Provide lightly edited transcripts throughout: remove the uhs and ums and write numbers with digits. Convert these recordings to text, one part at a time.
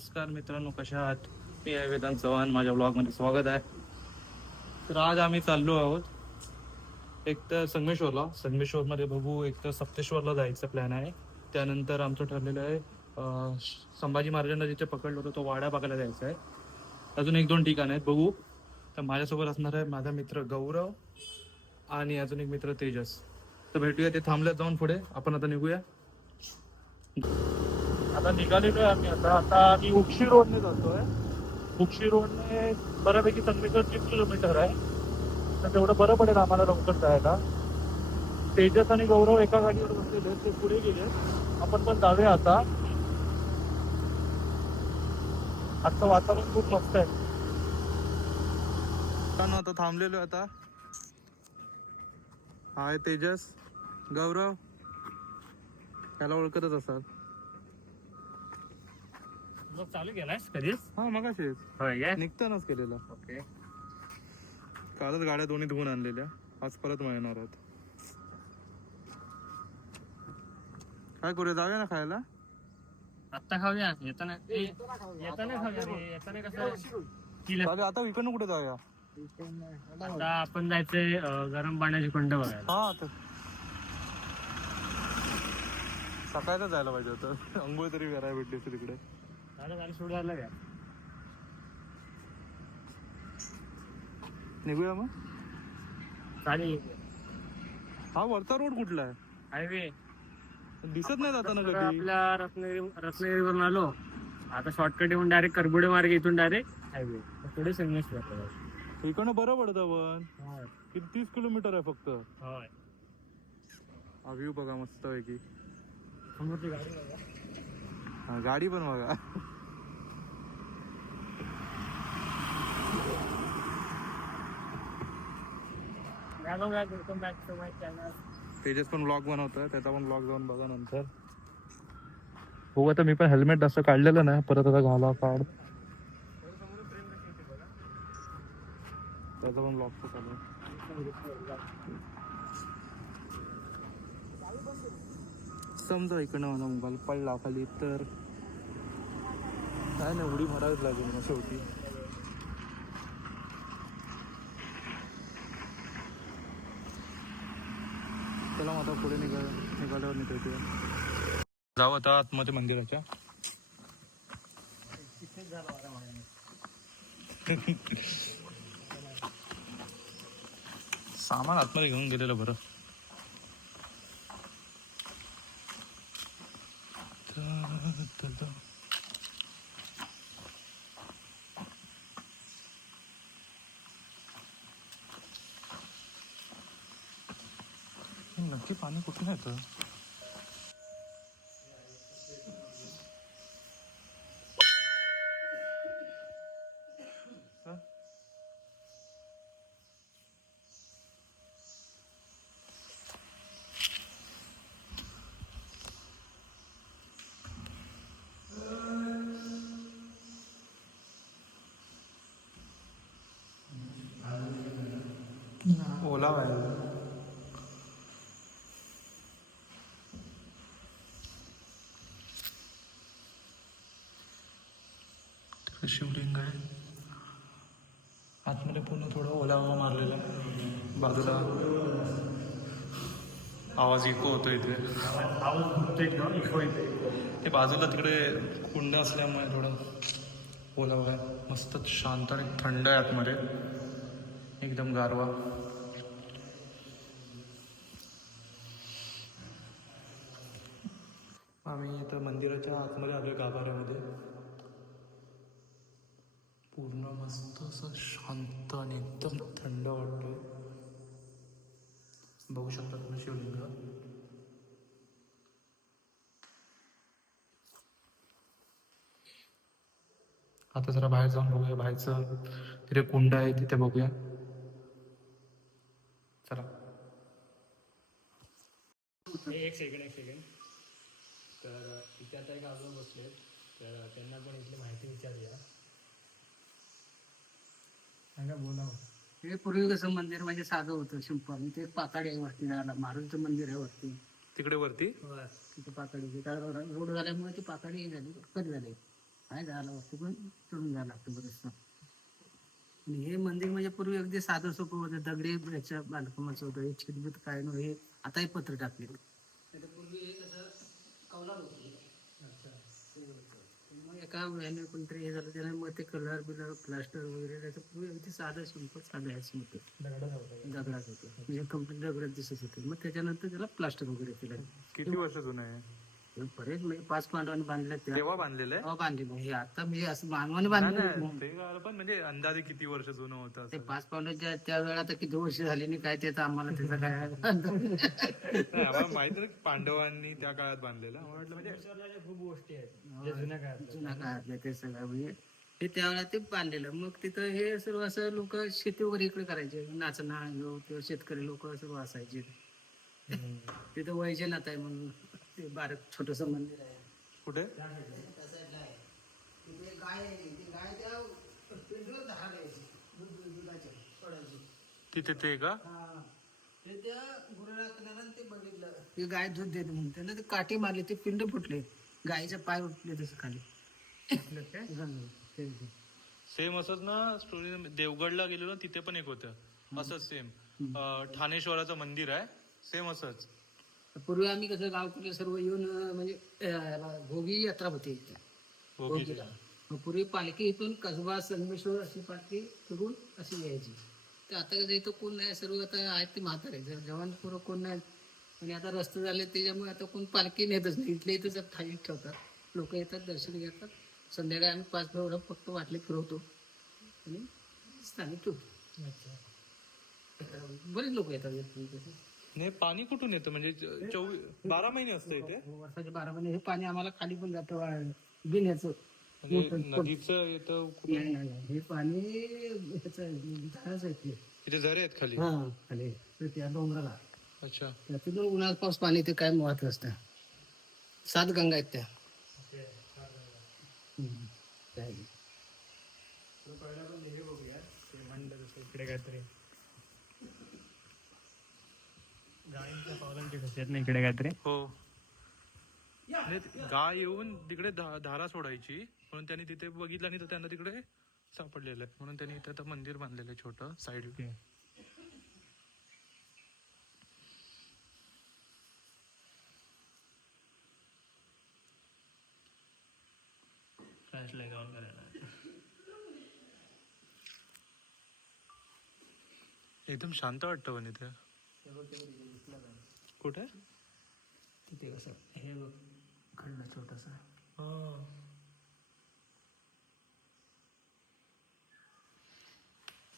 नमस्कार मित्रांनो, कशा आहात? मी आहे वेदांत चव्हाण, माझ्या ब्लॉगमध्ये स्वागत आहे. तर आज आम्ही चाललो आहोत एक तर संगमेश्वरमध्ये बघू, एक तर सप्तेश्वरला जायचं प्लॅन आहे. त्यानंतर आमचं ठरलेलं आहे संभाजी महाराजांना जिथे पकडलं होतं तो वाडा बघायला जायचा आहे. अजून एक दोन ठिकाण आहेत, बघू. तर माझ्यासोबत असणार आहे माझा मित्र गौरव आणि अजून एक मित्र तेजस. तर भेटूया ते थांबल्यात जाऊन पुढे. आपण आता निघूया. आता निघालेलो आहे आम्ही. आता आम्ही उक्षी रोडने जातोय. उक्षी रोडने बऱ्यापैकी संगमेश्वर 3 किलोमीटर आहे. तर तेवढं बरं पडेल आम्हाला लवकर जायला. तेजस आणि गौरव एका गाडीवर बसलेले, ते पुढे गेले. आपण पण जाऊया आता. आजचं वातावरण खूप मस्त आहे. आता थांबलेलो आता. हाय तेजस, गौरव, त्याला ओळखतच असाल. चालू केलास कधीच? हा, मगाशीच निघतानाच केलेला. ओके. कालच गाड्या दोन्ही धुवून आणलेल्या, आज परत मिळणार आहोत. काय करूया, जाऊया ना खायला? आत्ता खाऊया, येताना खाऊया रे. येताना कसं आता इकडनं कुठे जाऊया? आता आपण जायचंय गरम पाण्याची कुंड बघायला. हा, तर सकाळचं जायला पाहिजे होतं. अंघोळ तरी करायला भेटली असते तिकडे. गाडी सोडायला घ्या. निघूया मग. चालेल. हा, वरचा रोड कुठला आहे? हायवे दिसत नाही जाताना कधी. आपल्या रत्नागिरीवरून आलो. आता शॉर्टकट येऊन डायरेक्ट करबुडे मार्ग इथून डायरेक्ट हायवे पुढे संगमेश्वर. इकडनं बरं पडतं पण. किती 30 किलोमीटर आहे फक्त. हा, व्ह्यू बघा मस्त पैकी. समोरची गाडी बघा. हा, गाडी पण बघा. Welcome back to my channel. Tejas पण ब्लॉग बनवतोय, त्याचा पण ब्लॉग जाऊन बघा नंतर. हो, आता मी पण हेल्मेट असं काढलेलं नाही, परत आता घाला काढ. त्याचा पण ब्लॉग चालू. समजा इकडनं मला मोबाईल पडला खाली तर काय नाही, उडी मारावीच लागेल ना शेवटी. चला मग आता पुढे निघाल्यावर निघायचं. जाऊ आता आतमध्ये मंदिराच्या. सामान आतमध्ये घेऊन गेलेलं बरं. नक्की पाणी कुठून येतं? ओला आहे. शिवलिंग आहे आतमध्ये, पूर्ण थोडं ओलावा मारलेला आहे. बाजूला आवाज इको होतो इथे. ते बाजूला तिकडे कुंड असल्यामुळे थोडं ओलावा आहे. मस्त शांत आणि थंड आहे आतमध्ये, एकदम गारवा. आम्ही इथं मंदिराच्या आतमध्ये आलोय, गाभाऱ्यामध्ये. पूर्ण मस्त असं शांत आणि एकदम थंड वाटतोय. बघू शकता तुम्ही शिवलिंग. आता जरा बाहेर जाऊन बघूया. बाहेरचं तिथे कुंड आहे, तिथे बघूया. चला. एक सेकंड. तर इथे आता एक आजोबा बसले, तर त्यांना पण इथली माहिती विचारूया. सांगा, बोला. हे पूर्वी कसं मंदिर म्हणजे साधं होतं, सिंपल. ते पाताडी आहे वरती जायला, मारुतीचं मंदिर आहे वरती. तिकडे वरती तिथे पाताडी रोड झाल्यामुळे ती पाताडी झाली, कट झाली. काय झालं वरती पण चढून जायला लागतं बरंचसं. आणि हे मंदिर म्हणजे पूर्वी अगदी साधं सोपं होतं, दगडी याच्या बांधकामाचं होतं, हे छिद्रभूत काय नव्हे, हे आता हे पत्र टाकले. पूर्वी हे कसं कौलार होतं. मग एका वेळेने कोणतरी हे झालं त्याने मग ते कलर बिलर प्लास्टर वगैरे त्याचं पूर्वी अगदी साधं सिंपल साधं यायचं होतं, दगडात होतं म्हणजे कम्प्लीट दगडात दिसत होते. मग त्याच्यानंतर त्याला प्लास्टर वगैरे केलं. किती वर्ष जुनं आहे? हे बरेच म्हणजे 5 पांडवांनी बांधले ते तेव्हा बांधलेलं आहे? बांधलेलं हे आता म्हणजे असं मानवाने नाही, बांधलेलं नाही, ते कळलं, पण म्हणजे अंदाजे किती वर्ष जुनं होतं ते असं? 5 पांडवांच्या त्या वेळा तर किती वर्ष झाली नाही काय ते तर आम्हाला त्याचा काय नाही, आम्हाला माहित नाही की पांडवांनी त्या काळात बांधलेलं. आम्हाला वाटलं म्हणजे खूप गोष्टी आहेत जे जुन्या काळात जुन्या काळातले ते सगळं म्हणजे हे त्यावेळेला ते बांधलेलं. मग तिथं हे सर्व असं लोक शेती वगैरे इकडे करायचे, नाचना किंवा शेतकरी लोक सर्व असायचे. तिथं वैजनाथ आहे म्हणून ते बारीक छोटस मंदिर आहे. कुठे? त्या साईडला आहे. तिथे गाय आहे, ती गाय त्या पिंडीवर धार द्यायची, दुधाची सोडायची. तिथे ते का? हा. ते त्या गुरुनाथानं ते बघितलं ती गाय दूध देते म्हणून त्याला ते काठी मारली, ते पिंड फुटले, गायीचे पाय उठले तसं खाली. सेम असंच ना स्टोरी देवगडला गेलो ना, तिथे पण एक होतं असंच सेम. ठाणेश्वराचं मंदिर आहे, सेम असंच. पूर्वी आम्ही कसं गावकडे सर्व येऊन म्हणजे भोगी यात्रा होती इथे. भोगीला मग पूर्वी पालखी इथून कसबा संगमेश्वर अशी पालखी फिरून अशी यायची. तर आता कसं इथं कोण नाही, सर्व आता आहेत ते म्हातारे जवान पूर्व कोण नाही. आणि आता रस्ते झाले त्याच्यामुळे आता कोण पालखी नेतच नाही, इथल्या इथंच ठाई ठेवतात. लोक येतात, दर्शन घेतात. संध्याकाळी आम्ही 5 फेऱ्या फक्त वाटले फिरवतो आणि स्थानिक ठेवतो. बरेच लोक येतात. नाही, पाणी कुठून येतं म्हणजे 12 महिने असतं इथे? वर्षाचे 12 महिने हे पाणी आम्हाला खाली पण जातं बिन्याचं. म्हणजे नदीचं येतं कुठून? नाही नाही नाही. हे पाणी ह्याचं झाडाचं आहे ते. इथे झरे आहेत खाली? हा खाली तर त्या डोंगराला अच्छा. त्यातून उन्हाळ्यात पाऊस पाणी ते काय वाहत असतं. 7 गंगा आहेत त्या. काय इकडे काहीतरी गायींच्या पावलांची घुसत नाही इकडे काहीतरी. हो. म्हणजे गाय येऊन तिकडे धारा सोडायची म्हणून त्यांनी तिथे बघितलं आणि तो त्यांना तिकडे सापडलेलं आहे, म्हणून त्यांनी इथे आता मंदिर बांधलेलं आहे छोटं साईड. एकदम शांत वाटतं पण इथे. कुठे? तिथे कसं हे बघ खंड छोटासा.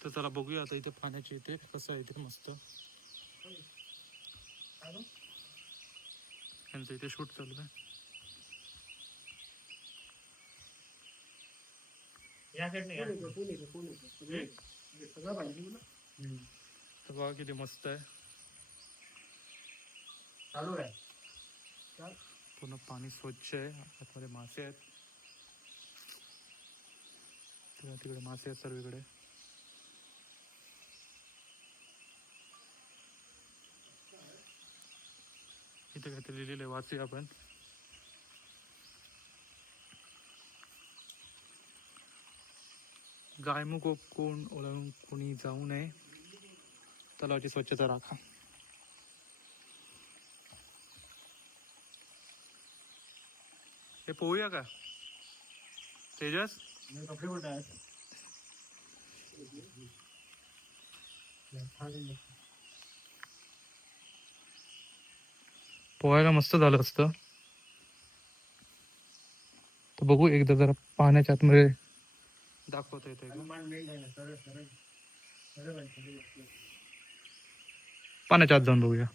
तर चला बघूया आता इथे पाण्याची इथे कसं आहे इथे मस्त. यांचं इथे शूट चालू आहे. तर बघा किती मस्त आहे. चालू आहे. पूर्ण पाणी स्वच्छ आहे, आतमध्ये मासे आहेत. तिकडे मासे आहेत सर्वीकडे. इथे काहीतरी लिहिलेलं आहे, वाचूया आपण. गायमुख कोण ओलांडून कोणी जाऊ नये, तलावाची स्वच्छता राखा. हे पोहूया का तेजस? पोहायला मस्त झालं असतं. तर बघू एकदा जरा पाण्याच्या आतमध्ये दाखवता येते का? पाण्याच्या आत जाऊन बघूया.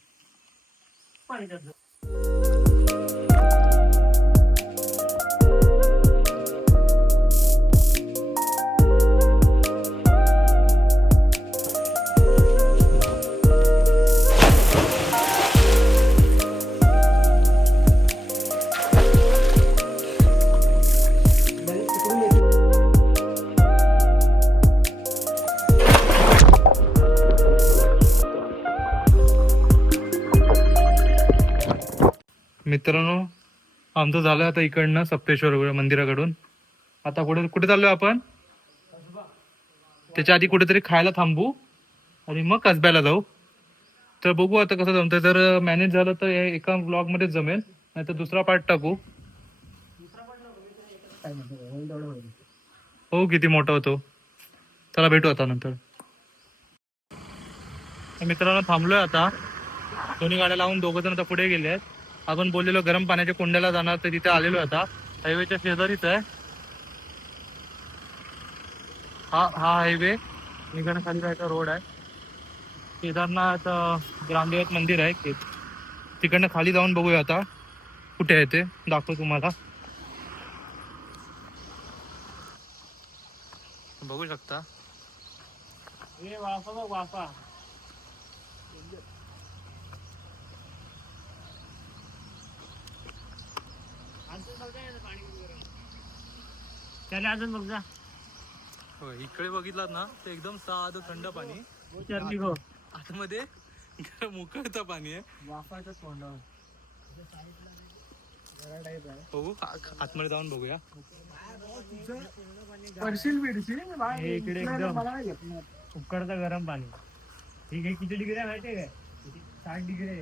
मित्रांनो, आमचं झालं आता इकडनं सप्तेश्वर मंदिराकडून. आता कुठे कुठे चाललोय आपण? त्याच्या आधी कुठेतरी खायला थांबू आणि मग कसब्याला जाऊ. तर बघू आता कसं जमतंय. जर मॅनेज झालं तर एका ब्लॉग मध्येच जमेल, नाही तर दुसरा पार्ट टाकू. हो किती मोठा होतो. चला भेटू आता नंतर. मित्रांनो थांबलोय आता. दोन्ही गाड्या लावून दोघं जण आता पुढे गेले आहेत. आपण बोललेलो गरम पाण्याच्या कुंड्याला जाणार, तर तिथे आलेलो आता. हायवेच्या शेजारीच आहे हा हायवे. निघणं खाली जायचा रोड आहे. केदारनाथ ग्रामदेवत मंदिर आहे. तिकडनं खाली जाऊन बघूया आता कुठे आहे ते, दाखवतो तुम्हाला. बघू शकता वाफा बघ वाफा. त्याला अजून बघ जा. इकडे बघितलात ना ते एकदम साधं थंड पाणी. आतमध्ये गरम उकळतं पाणी आहे. वाफाच्या तोंडावर बघू आतमध्ये जाऊन बघूया. हे इकडे एकदम उकडतं गरम पाणी. ठीक आहे. किती डिग्री आहे माहितीये काय? 60 डिग्री आहे.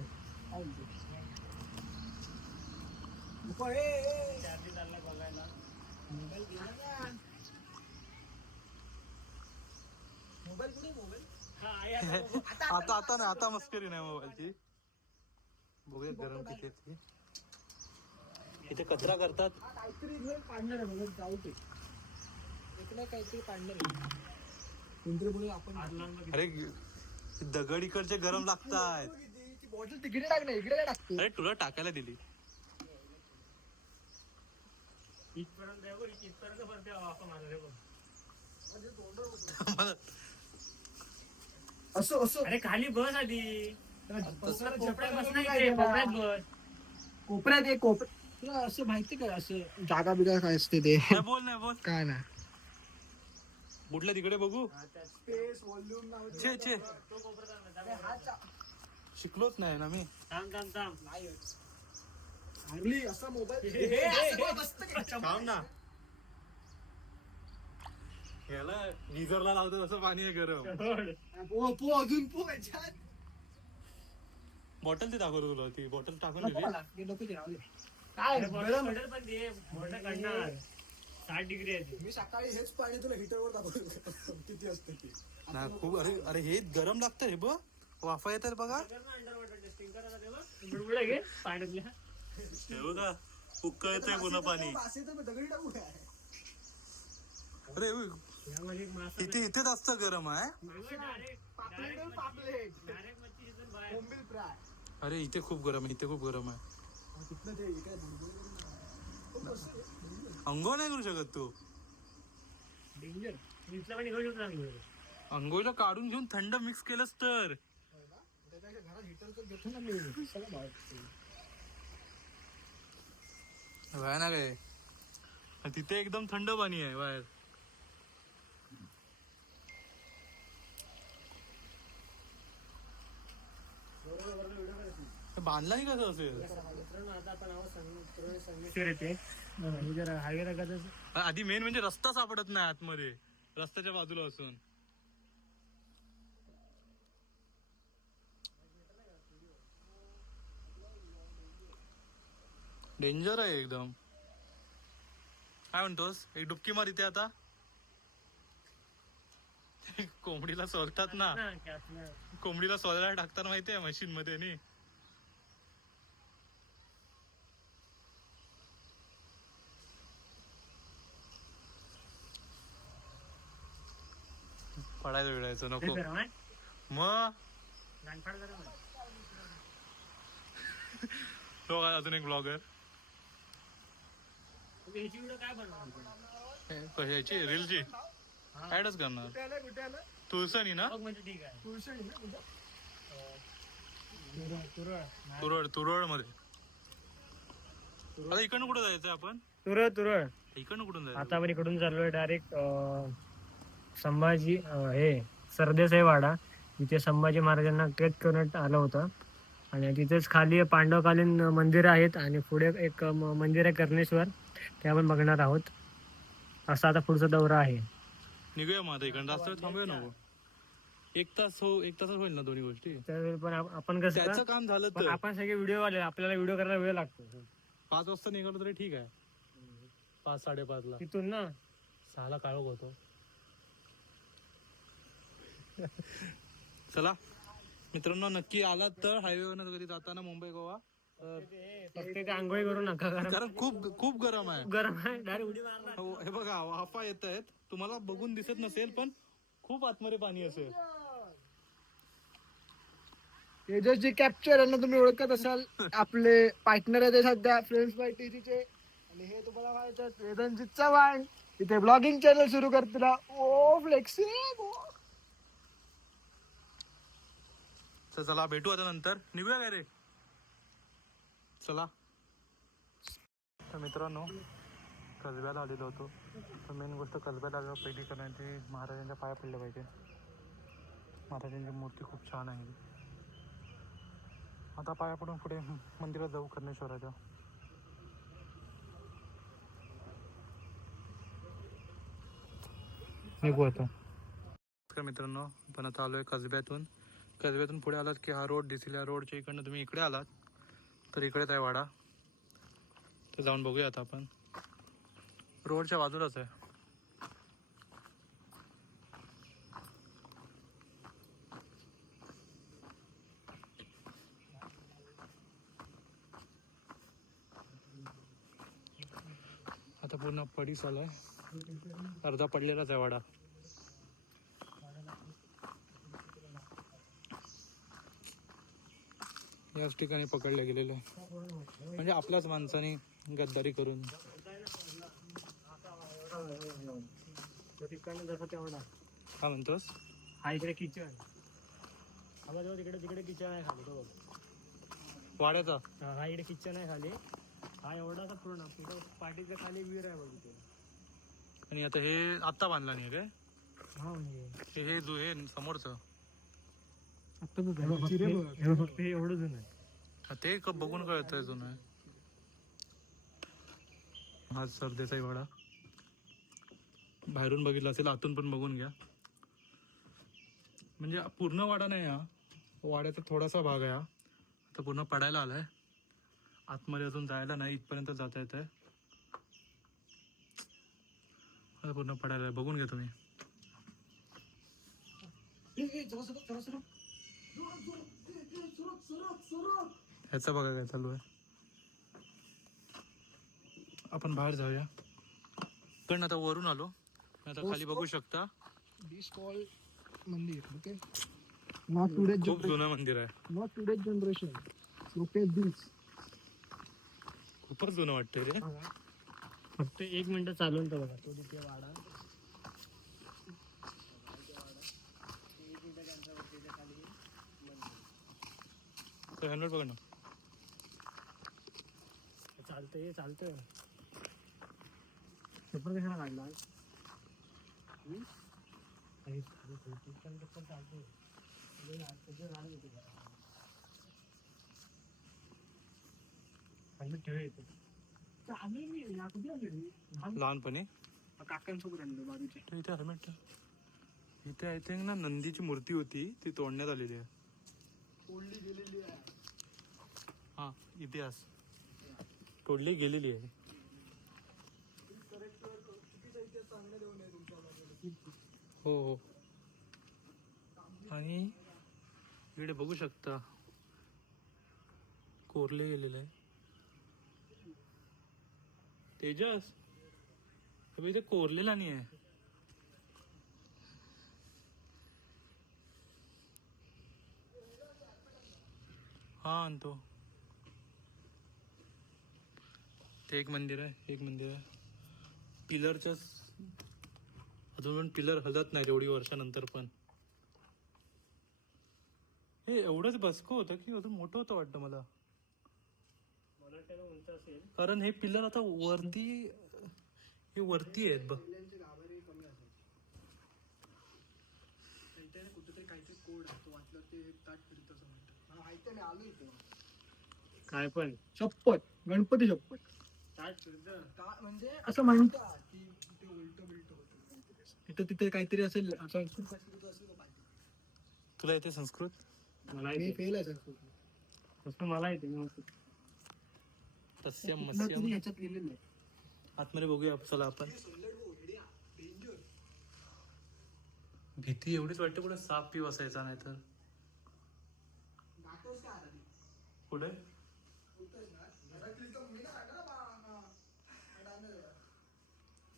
आता आता नाही, आता मस्करी नाही मोबाईलची. बघूया गरम किती आहे. इथे कचरा करतात. अरे दगड इकडचे गरम लागतात. बॉटल तिकडे टाक ना, इकडे काय टाकतो? अरे तुला टाकायला दिली. असो असो. अरे खाली बस आधी. कोपऱ्यात एक कोपऱ्यात तुला असं माहिती काय, असं जागा बिगा काय असते ते? नाही बोल नाही बोल. काय ना कुठल्या तिकडे बघू. छे छे शिकलोच नाही ना मी. थांब थांब थांब. असा मोबाईल थांब ना. याला गिझरला लावतो तसं पाणी आहे गरम. अजून पो याच्यात. बॉटल ते दाखवतो तुला. ती बॉटल टाकून दिली. काय गरम पण दे. मोठं काढणार. 60 डिग्री आहे. मी सकाळी हेच पाणी तुला हिटरवर दाखवतो किती असते ते. ना खूप. अरे अरे हे गरम लागतं. हे बघ वाफा येतात बघा. पाण्यातल्या हे बघा उकळतंय पुन्हा पाणी. दगडी टाकू काय? अरे यामध्ये एक मासा इथे इथेच असतं गरम आहे. बोंबील फ्राय. अरे इथे खूप गरम आहे. इथे खूप गरम आहे. अंघोळ नाही करू शकत तू. डेंजर. इथलं पाणी घेऊ शकतो. अंघोळीला काढून घेऊन थंड मिक्स केलंस तर. घरात हिटर घेतो ना मी. ना काय तिथे एकदम थंड पाणी आहे बाहेर. बांधला नाही कसं असेल. आधी मेन म्हणजे रस्ता सापडत नाही आतमध्ये, रस्त्याच्या बाजूला असून. डेंजर आहे एकदम. काय म्हणतोस? एक डुबकी मार इथे आता. कोंबडीला सोलतात ना, कोंबडीला सोलायला टाकतात माहितीये मशीन मध्ये. नी पडायला विडायचं नको मग. तो अजून एक ब्लॉगर. कशाची? रीलची ऍडच करणार. तुळसणी ना, तुरळ मध्ये. आता इकडनं कुठं जायचंय आपण? तुरळ इकडनं कुठून जायचं? आता आपण इकडून चाललोय डायरेक्ट संभाजी हे सरदेसाई वाडा, जिथे संभाजी महाराजांना कैद करण्यात आलं होतं. आणि तिथेच खाली पांडवकालीन मंदिर आहेत आणि पुढे एक मंदिर आहे कर्णेश्वर, ते आपण बघणार आहोत. असा आता पुढचा दौरा आहे. निघूया मग आता इकडं, जास्त वेळ थांबूया नको. 1 तास होईल ना दोन्ही गोष्टी. त्यावेळी पण आपण कसं त्याचं काम झालं पण तर आपण सगळे व्हिडिओ आले, आपल्याला व्हिडिओ करायला वेळ लागतो. 5 वाजता निघालो तरी ठीक आहे. 5-5:30 ला तिथून ना 6 काळोख होतो. चला मित्रांनो, नक्की आलात तर हायवेवरनं कधी जाताना मुंबई गोवा तर फक्त ते आंघोळी करू नका, कारण खूप खूप गरम आहे. गरम आहे. डायरेक्ट उडी मारणार. हो, हे बघा वाफा येत आहेत, तुम्हाला बघून दिसत नसेल पण खूप आतमध्ये पाणी असेल. तेजस जी कॅप्चर यांना तुम्ही ओळखत असाल, आपले पार्टनर आहे ते सध्या फ्रेंड्स बाय टीसीचे. आणि हे तुम्हाला माहित आहे वेदनजीत चव्हाण इथे ब्लॉगिंग चॅनल सुरू करतील. ओ फ्लेक्सिंग. तर चला भेटू आता नंतर. निघूया काय रे? चला. तर मित्रांनो, कसब्याला आलेलो होतो. तर मेन गोष्ट कसब्याला आल्यावर पहिली करायची महाराजांच्या पाया पडल्या पाहिजे. महाराजांची मूर्ती खूप छान आहे. आता पाया पडून पुढे मंदिरात जाऊ कर्णेश्वराच्या. निघू आता मित्रांनो. आपण आता आलोय कसब्यातून पुढे आलात की हा रोड दिसेल. या रोडच्या इकडनं तुम्ही इकडे आलात तर इकडेच आहे वाडा. तर जाऊन बघूया आता आपण. रोडच्या बाजूलाच आहे. आता पूर्ण पडीस आलाय. अर्धा पडलेलाच आहे वाडा. याच ठिकाणी पकडले गेलेले म्हणजे आपल्याच माणसाने गद्दारी करून. जसं तेवढा काय म्हणतोस? हा इकडे किचन, तिकडे किचन आहे खाली तो वाड्याचा. हा इकडे किचन आहे खाली. हा एवढासा पूर्ण पाठीच्या खाली विहीर आहे बघ. आणि आता हे आत्ता बांधला नाही काय? हा म्हणजे हे समोरचं फक्त एवढं जुनं आहे. ते बघून कळतंय जुनं आहे. हा सरदेसाई वाडा. बाहेरून बघितलं असेल, आतून पण बघून घ्या. म्हणजे पूर्ण वाडा नाही हा, वाड्याचा थोडासा भाग आहे हा. आता पूर्ण पडायला आलाय. आतमध्ये अजून जायला नाही, इथपर्यंत जाता येत आहे. आता पूर्ण पडायला आहे, बघून घ्या तुम्ही. ह्याचा बघा काय चालू आहे. आपण बाहेर जाऊया. पण आता वरून आलो, आता खाली बघू शकता. दिस स्मॉल मंदिर ओके. नॉट टुडे खूप जुनं मंदिर आहे. Not today generation. लोक दिस खूपच जुनं वाटतंय रे. फक्त 1 मिनिट चालून तर बघा तो तिथे वाडा. हेल्मेट बघा ना. चालतंय पेपर कशाला काढला? लहानपणी काकांसोबत आणलं बाजूचे. इथे हेल्मेट. इथे आय थिंक ना नंदीची मूर्ती होती, ती तोडण्यात आलेली आहे. तोडली गेलेली आहे. हा, इतिहास तोडली गेलेली आहे. हो हो. आणि इकडे बघू शकता कोरले गेलेलं आहे. तेजस, इथे कोरलेला नाही आहे. हा आणतो. ते एक मंदिर आहे. पिलरच्या अजून पण पिलर हलत नाही एवढी वर्षानंतर पण. हे एवढंच बसकं होतं की अजून मोठं होतं वाटतं मला. कारण हे पिलर आता वरती आहेत बघ. कुठेतरी काहीतरी कोड आहे तो वाचलं ते ताट फिरत असं म्हणतात. माहिती नाही आलो इथे. काय पण शपथ गणपती शपथ. ताट फिरतं. म्हणजे असं म्हणतात की ते उलट तिथं तिथे काहीतरी असेल संस्कृत असेल तर पाहिजे. तुला येते संस्कृत? मला मी येते फेल आहे संस्कृत. तसं मला येते मी तस्यम कुठलं तरी मत्स्यम. ह्याच्यात लिहिलेलं आहे. आतमध्ये बघूया चला आपण. भीती एवढीच वाटते कुठे साप पी असायचा नाही तर. कुठे?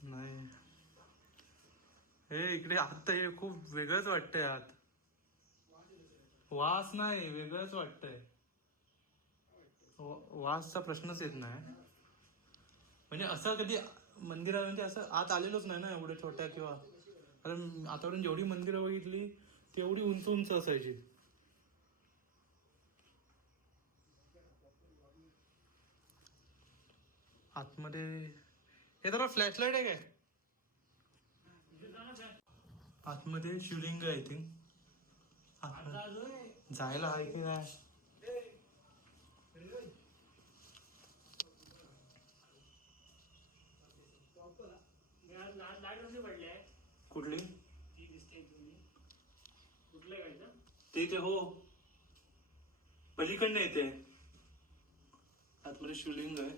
नाही हे इकडे आता हे खूप वेगळंच वाटतंय आत. वास नाही, वेगळंच वाटतंय. वासचा प्रश्नच येत नाही. म्हणजे असं कधी मंदिरात म्हणजे असं आत आलेलोच नाही ना एवढ्या छोट्या किंवा. कारण आतापर्यंत जेवढी मंदिरं बघितली तेवढी उंच उंच असायची. आतमध्ये हे जरा फ्लॅशलाईट आहे काय? आतमध्ये शिवलिंग आहे थिंक. जायला आहे की नाही? कुठली? ते हो पलीकडनं येते. आतमध्ये शिवलिंग आहे.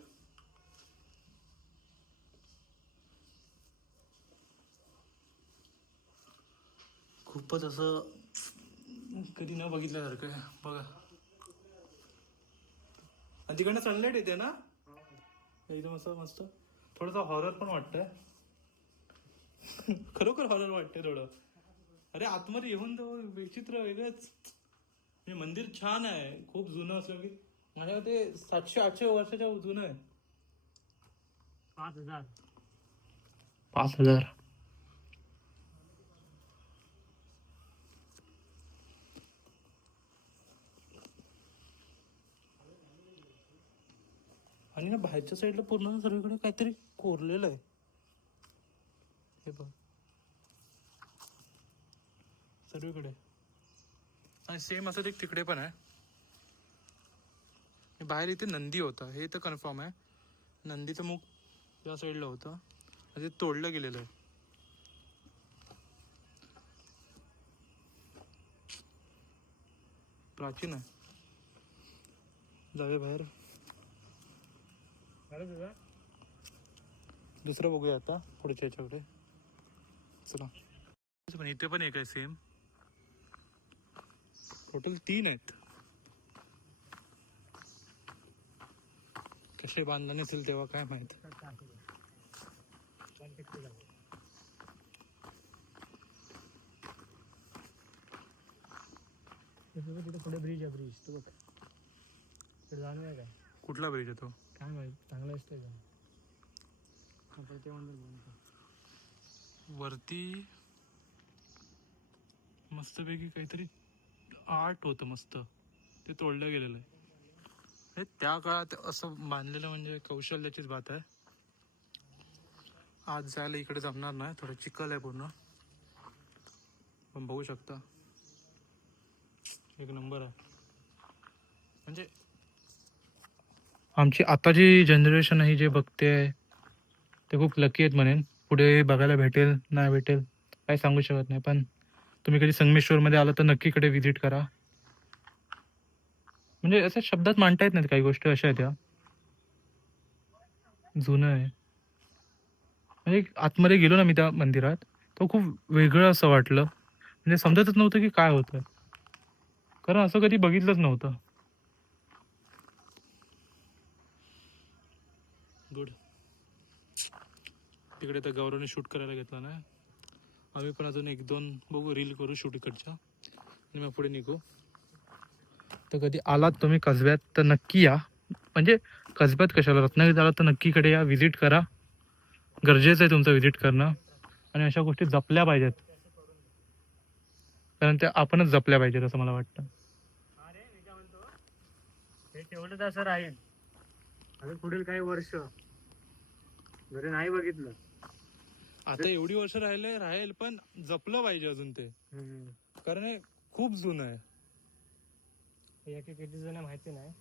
खूपच असं कधी न बघितल्यासारखं आहे बघा. आणि तिकडनं सनलाईट येते ना एकदम असं मस्त. थोडंसं हॉरर पण वाटतंय. खरोखर हॉरर वाटतंय थोडं. अरे आतमध्ये येऊन तो विचित्र वेगळंच. हे मंदिर छान आहे, खूप जुनं असलं की माझ्या ते 700-800 वर्षाच्या जुनं आहे. 5000. 5000. आणि ना बाहेरच्या साईडला पूर्ण सर्वीकडे काहीतरी कोरलेलं आहे. हे बघ सर्वीकडे. आणि सेम असं तिकडे पण आहे. बाहेर इथे नंदी होता हे तर कन्फर्म आहे. नंदीचं मुख या साईडला होतं. ते तोडलं गेलेलं आहे. प्राचीन आहे. जाऊया बाहेर. दुसरं बघूया आता पुढच्या याच्याकडे. चला. पण इथे पण एक आहे सेम. टोटल 3 आहेत. कसे बांधले नसेल तेव्हा काय माहित. तिथे पुढे ब्रिज आहे. ब्रिज तो बघ तिथे जाणूया काय? कुठला ब्रिज आहे तो? काय माहित. चांगला असतोय का? ते मंदिर वरती मस्तपैकी काहीतरी आर्ट होतं मस्त. ते तोडलं गेलेलं आहे. हे त्या काळात असं बांधलेलं म्हणजे कौशल्याचीच बात आहे. आज जायला इकडे जमणार नाही. थोडं चिखल आहे पूर्ण. पण बघू शकता एक नंबर आहे. म्हणजे आमची आताची जनरेशन ही जे बघते ते खूप लकी आहेत म्हणेन. पुढे बघायला भेटेल नाही भेटेल काही सांगू शकत नाही. पण तुम्ही कधी संगमेश्वरमध्ये आला तर नक्की इकडे व्हिजिट करा. म्हणजे असं शब्दात मांडता येत नाहीत काही गोष्टी अशा आहेत त्या. जुनं आहे. म्हणजे आतमध्ये गेलो ना मी त्या मंदिरात तो खूप वेगळं असं वाटलं. म्हणजे समजतच नव्हतं की काय होतं. कारण असं कधी बघितलंच नव्हतं. गुड. तिकडे तर गौरवने शूट करायला घेतला ना. आम्ही पण अजून 1-2 बघू रील करू शूट इकडच्या आणि मग पुढे निघू. तर कधी आलात तुम्ही कसब्यात तर नक्की या. म्हणजे कसब्यात कशाला रत्नागिरीत आलात तर नक्की इकडे या. व्हिजिट करा. गरजेचं आहे तुमचं व्हिजिट करणं. आणि अशा गोष्टी जपल्या पाहिजेत. कारण त्या आपणच जपल्या पाहिजेत असं मला वाटतं. हे तेवढंच असं राहील अजून पुढील काही वर्ष जरी नाही बघितलं. आता एवढी वर्ष राहील पण जपलं पाहिजे अजून ते. कारण हे खूप जुनं आहे. याचे किती जण माहिती नाही.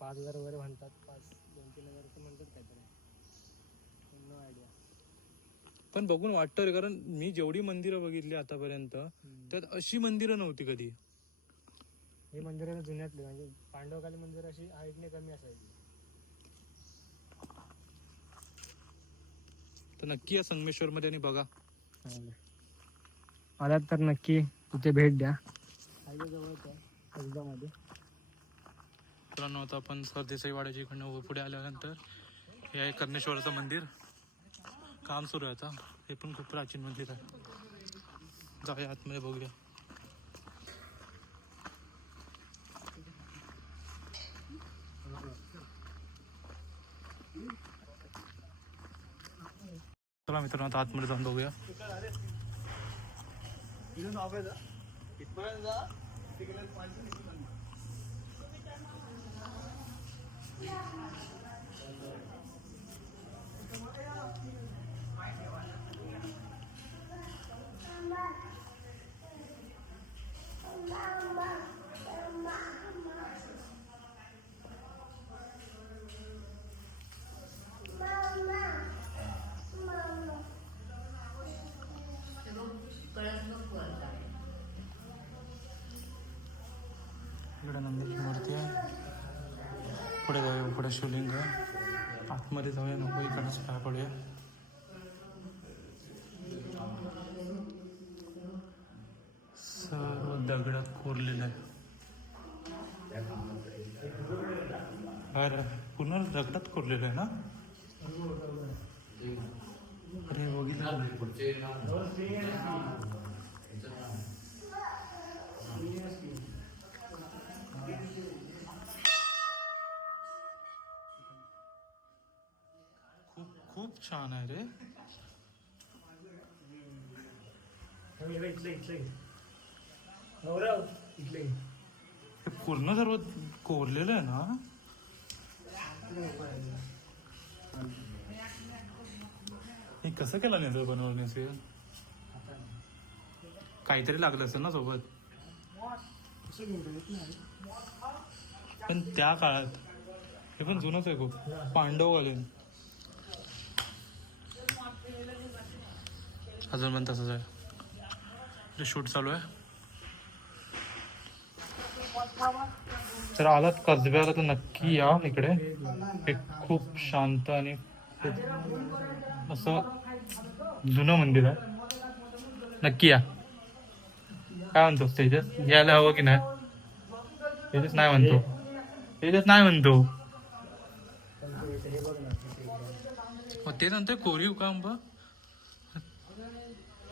5000 वगैरे म्हणतात. 2-3 हजार म्हणतात काहीतरी. No idea. पण बघून वाटतं रे, कारण मी जेवढी मंदिरं बघितली आतापर्यंत त्यात अशी मंदिरं नव्हती कधी. हे मंदिर जुन्यातले म्हणजे पांडवकाली मंदिर अशी हाईटने कमी असायची. तर नक्की या संगमेश्वर मध्ये आणि बघा. आलात तर नक्की तिथे भेट द्या. जवळच आहे मध्ये. मित्रांनो आता आपण सरदेसाई वाड्याच्या इकडनं पुढे आल्यानंतर हे आहे कर्णेश्वराचं मंदिर. काम सुरू आहे आता. हे पण खूप प्राचीन मंदिर आहे. जाऊया आतमध्ये बघूया. चला मित्रांनो आता आतमध्ये जाऊन बघूया. इकडे नंदीची मूर्ती आहे. पुढे जाऊया, पुढे शिवलिंग आहे. आतमध्ये जाऊया, नको इकडनंच पाय पडूया. सर्व दगडात कोरलेलं आहे. अरे पूर्ण दगडात कोरलेलं आहे ना. अरे बघितलं. खूप छान आहे रे. हे पूर्ण सर्व कोरलेलं आहे ना. हे कसं केलं नाही बनवण्यास. काहीतरी लागलं असेल ना सोबत. पण त्या काळात हे पण जुनच आहे खूप. पांडववाले अजून पण तसंच आहे. शूट चालू आहे. तर आलात कसब्याला तर नक्की या इकडे. हे खूप शांत आणि असं जुनं मंदिर आहे. नक्की या. काय म्हणतोस तेजस, यायला हवं की नाही? तेजस नाही म्हणतो. तेजस नाही म्हणतो. ते म्हणतोय कोरीव काम बघ.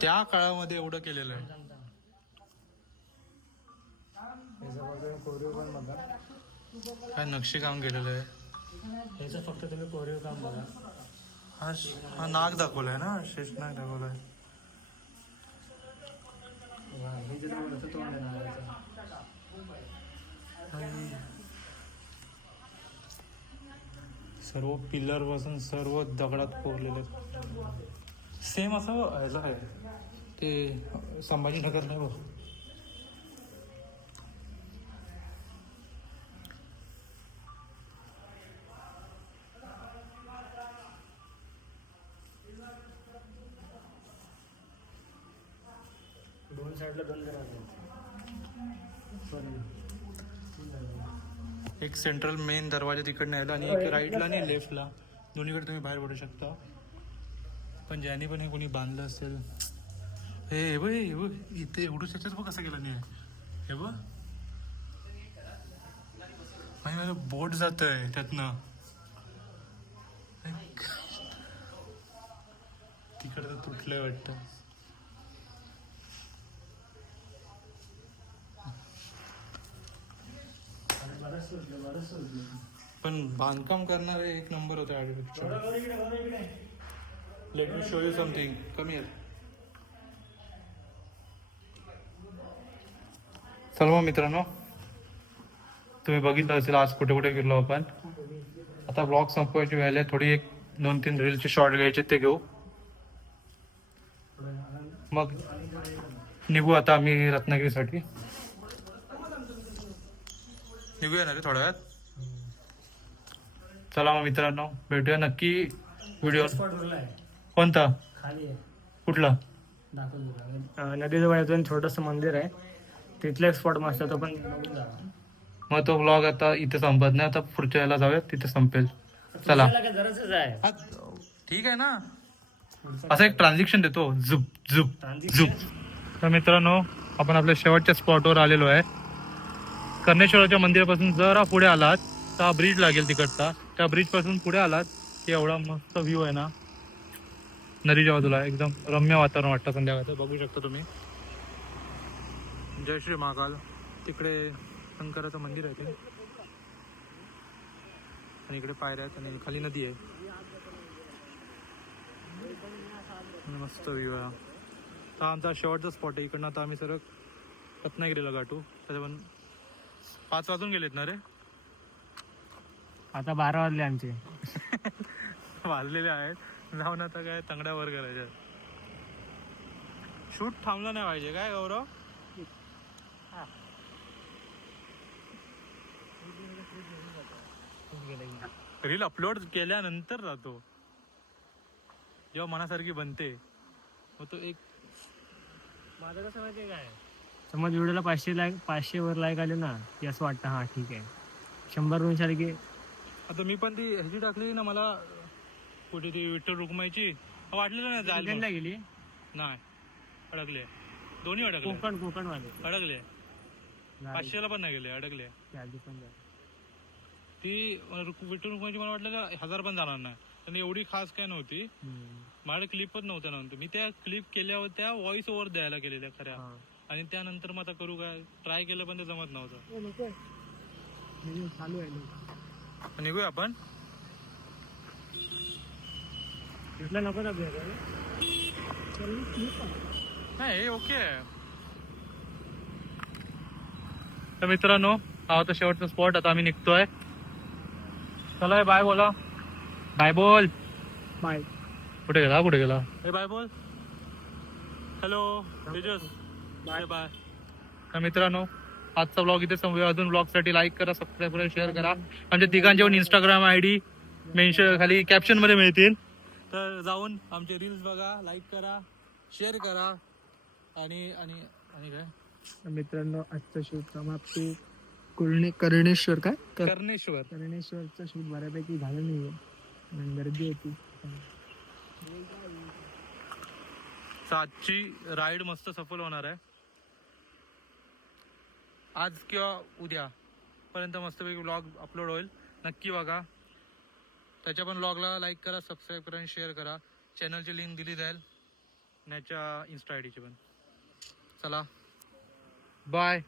त्या काळामध्ये एवढं केलेलं आहे. काय नक्षीकाम केलेलं आहे. याचं फक्त तुम्ही कोरीव काम बघा. हा नाग दाखवलाय ना, शेष नाग दाखवलाय. सर्व पिलर पासून सर्व दगडात कोरलेले. सेम असं ह्याचं आहे ते संभाजीनगरला बघ. दोन साईडला दोन दरवाजे. एक सेंट्रल मेन दरवाजा तिकडनं यायला आणि एक राईटला आणि लेफ्टला. दोन्हीकडे तुम्ही बाहेर पडू शकता. पण ज्याने पण हे कोणी बांधलं असेल. हे बघ इथे एवढं त्याच्यात बघ कसं केलं नाही. हे बघ माझं बोट जात आहे त्यातनं. तिकडं तर तुटलंय वाटतं. पण बांधकाम करणारे एक नंबर होते architecture. Let me show you something. Come here. चल मग मित्रांनो, तुम्ही बघितलं असेल आज कुठे कुठे गेलो आपण. आता ब्लॉग संपवायची वेळ आहे. थोडी 1-2-3 रीलचे शॉर्ट घ्यायचे ते घेऊ. मग निघू आता आम्ही रत्नागिरीसाठी. निघूया ना रे थोड्या वेळात. चला मग मित्रांनो, भेटूया नक्की व्हिडिओ. स्पॉट उरला आहे कोणता? खाली आहे. कुठला? नदीजवळ अजून छोटस मंदिर आहे, तिथलं एक स्पॉट मस्त आहे, तो पण बघून जावा. मग तो ब्लॉग आता इथे संपत नाही, आता पुढच्या याला जाऊया, तिथे संपेल. चला जरासच आहे. हा, ठीक आहे ना. असं एक ट्रान्झॅक्शन देतो, झुप झुप झुप. तर मित्रांनो, आपण आपल्या शेवटच्या स्पॉटवर आलेलो आहे. कर्णेश्वराच्या मंदिरापासून जरा पुढे आलात तर हा ब्रिज लागेल तिकडचा. त्या ब्रिज पासून पुढे आलात की एवढा मस्त व्ह्यू आहे ना नदीच्या बाजूला. एकदम रम्य वातावरण वाटतं संध्याकाळचं. बघू शकता तुम्ही. जय श्री महाकाल. तिकडे शंकराचं मंदिर आहे ते, आणि इकडे पायऱ्या आहेत आणि खाली नदी आहे. आणि मस्त व्ह्यू आहे. हा आमचा शेवटचा स्पॉट आहे. इकडनं आता आम्ही सरक रत्नागिरीला गाठू. त्याच्या पण 5 वाजून गेलेत ना रे. आता 12 वाजले आमचे. वाजलेले आहेत. जाऊन आता काय तंगड्यावर करायच्या. शूट थांबला नाही पाहिजे काय गौरव? रील अपलोड केल्यानंतर राहतो, जेव्हा मनासारखी बनते मग तो एक. माझं कसं माहितीये काय, समज व्हिडिओला 500 वर लाईक आले ना की असं वाटतं हा ठीक आहे. 100 आले की आता मी पण ती ह्याची टाकली ना, मला कुठे ती विठ्ठल रुक्माईची वाटलेलं नाही जायला. कोकणला गेली नाही, अडकले दोन्ही. अडकले कोकण वाले अडकले 500ला पण नाही गेले, अडकले. ती विठ्ठल रुक्माईची मला वाटलं का 1000 पण जाणार नाही. आणि एवढी खास काय नव्हती. माझ्या क्लिपच नव्हत्या नंतर. मी त्या क्लिप केल्यावर त्या व्हॉइस ओव्हर द्यायला केलेल्या खऱ्या. आणि त्यानंतर मग आता करू काय, ट्राय केलं पण ते जमत नव्हतं. चालू आहे. निघूया आपण. नको ना नाही ओके आहे. तर मित्रांनो, हा होता शेवटचा स्पॉट. आता आम्ही निघतोय. चला बाय बोला. बाय बोल. बाय. कुठे गेला हे बाय बोल. हॅलो तेजस. Bye bye. तर मित्रांनो, आजचा ब्लॉग इथे संपूया. अजून ब्लॉगसाठी लाईक करा, सबस्क्राईब करा, शेअर करा. आमच्या तिघांचे पण इंस्टाग्राम ID मेन्शन खाली कॅप्शन मध्ये मिळतील. तर जाऊन आमचे रील्स बघा, लाईक करा, शेअर करा. आणि आणि आणि काय मित्रांनो, आजचा शूट समाप्ती. कर्णेश्वर कर्णेश्वरचं शूट बऱ्यापैकी झालं नाहीये, गर्दी होती. आजची राईड मस्त सफल होणार आहे. आज किंवा उद्या पर्यंत मस्तपैकी ब्लॉग अपलोड होईल. नक्की बघा. त्याच्या पण ब्लॉगला लाईक करा, सबस्क्राईब करा आणि शेअर करा. चॅनलची लिंक दिली जाईल, याच्या Insta ID ची पण. चला बाय.